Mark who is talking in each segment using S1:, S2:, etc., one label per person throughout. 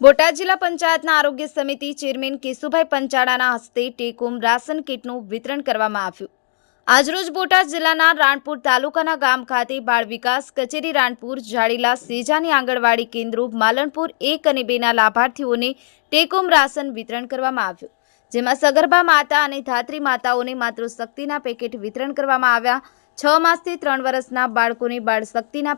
S1: બોટાદ જિલ્લા પંચાયતના આરોગ્ય સમિતિ ચેરમેન કેશુભાઈ પંચાળાના હસ્તે ટેકોમ રાશન કીટનું વિતરણ કરવામાં આવ્યું. આજરોજ બોટાદ જિલ્લાના રાણપુર તાલુકાના ગામ ખાતે બાળ વિકાસ કચેરી રાણપુર જાડીલા સેજાની આંગણવાડી કેન્દ્રો, માલણપુર એક અને બેના લાભાર્થીઓને ટેકોમ રાશન વિતરણ કરવામાં આવ્યું. જેમાં સગર્ભા માતા અને ધાત્રી માતાઓને માતૃશક્તિના પેકેટ વિતરણ કરવામાં આવ્યા. છ માસથી ત્રણ વર્ષના બાળકોને બાળ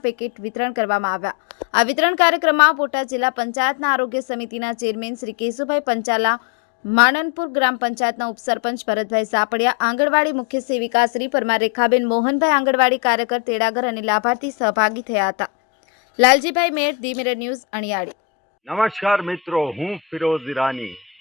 S1: પેકેટ વિતરણ કરવામાં આવ્યા. આ વિતરણ કાર્યક્રમમાં બોટાદ જિલ્લા પંચાયતના આરોગ્ય સમિતિના ચેરમેન શ્રી કેશુભાઈ પંચાલા માણનપુર ગ્રામ પંચાયતના ઉપસરપંચ ભરતભાઈ સાપડિયા, આંગણવાડી મુખ્ય સેવિકા શ્રી પરમાર રેખાબેન મોહનભાઈ આંગણવાડી કાર્યકર તેડાગર અને લાભાર્થી સહભાગી થયા હતા. Laljibhai Mer the news Aniyali.
S2: નમસ્કાર મિત્રો, હું ફિરોઝ ઈરાની.